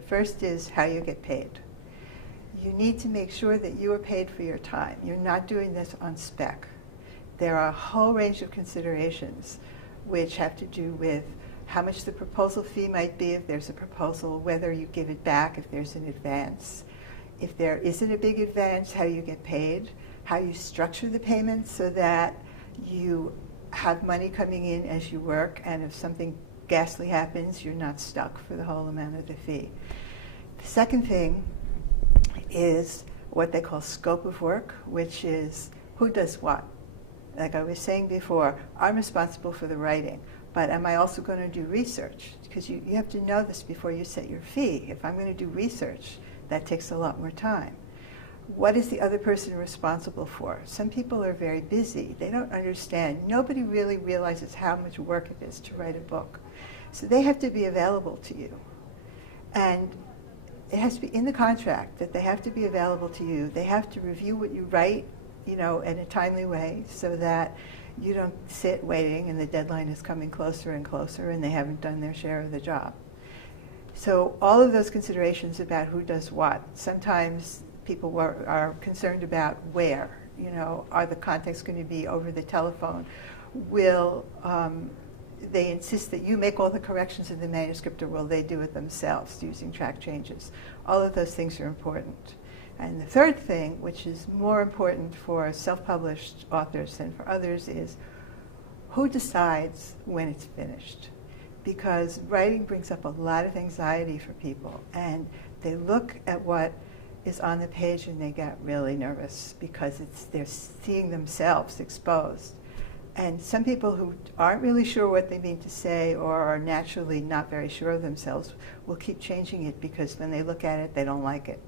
The first is how you get paid. You need to make sure that you are paid for your time. You're not doing this on spec. There are a whole range of considerations which have to do with how much the proposal fee might be if there's a proposal, whether you give it back if there's an advance. If there isn't a big advance, how you get paid, how you structure the payments so that you have money coming in as you work, and if something ghastly happens, you're not stuck for the whole amount of the fee. The second thing is what they call scope of work, which is who does what. Like I was saying before, I'm responsible for the writing, but am I also going to do research? Because you have to know this before you set your fee. If I'm going to do research, that takes a lot more time. What is the other person responsible for? Some people are very busy. They don't understand. Nobody really realizes how much work it is to write a book. So they have to be available to you. And it has to be in the contract that they have to be available to you. They have to review what you write, in a timely way so that you don't sit waiting and the deadline is coming closer and closer and they haven't done their share of the job. So all of those considerations about who does what. Sometimes people are concerned about where. Are the contacts going to be over the telephone? Will they insist that you make all the corrections in the manuscript, or will they do it themselves using track changes? All of those things are important. And the third thing, which is more important for self-published authors than for others, is who decides when it's finished? Because writing brings up a lot of anxiety for people, and they look at what is on the page and they get really nervous because they're seeing themselves exposed. And some people who aren't really sure what they mean to say or are naturally not very sure of themselves will keep changing it because when they look at it, they don't like it.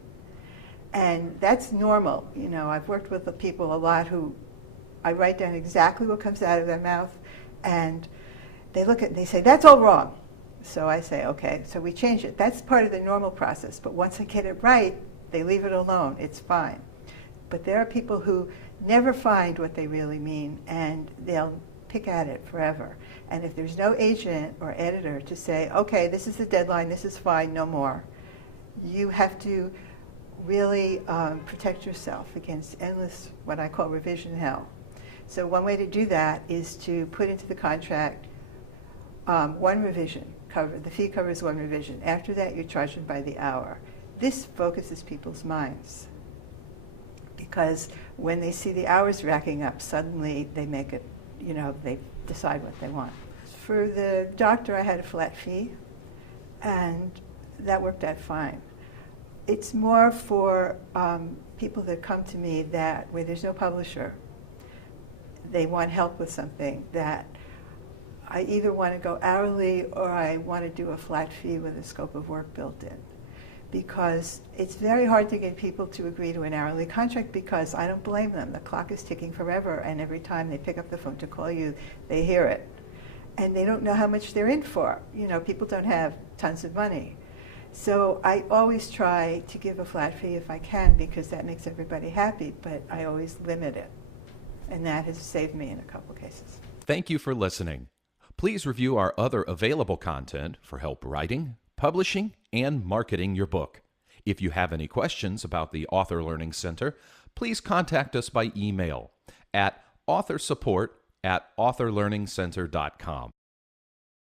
And that's normal. I've worked with the people a lot who I write down exactly what comes out of their mouth, and they look at it and they say, that's all wrong. So I say, okay, so we change it. That's part of the normal process. But once I get it right, they leave it alone. It's fine. But there are people who never find what they really mean, and they'll pick at it forever. And if there's no agent or editor to say, okay, this is the deadline, this is fine, no more, you have to really protect yourself against endless, what I call revision hell. So one way to do that is to put into the contract one revision. The fee covers one revision. After that, you're charged by the hour. This focuses people's minds, because when they see the hours racking up, suddenly they make it, they decide what they want. For the doctor, I had a flat fee, and that worked out fine. It's more for people that come to me where there's no publisher. They want help with something that I either want to go hourly or I want to do a flat fee with a scope of work built in. Because it's very hard to get people to agree to an hourly contract, because I don't blame them. The clock is ticking forever, and every time they pick up the phone to call you, they hear it. And they don't know how much they're in for. People don't have tons of money. So I always try to give a flat fee if I can, because that makes everybody happy, but I always limit it. And that has saved me in a couple cases. Thank you for listening. Please review our other available content for help writing, publishing, and marketing your book. If you have any questions about the Author Learning Center, please contact us by email at authorsupport@authorlearningcenter.com.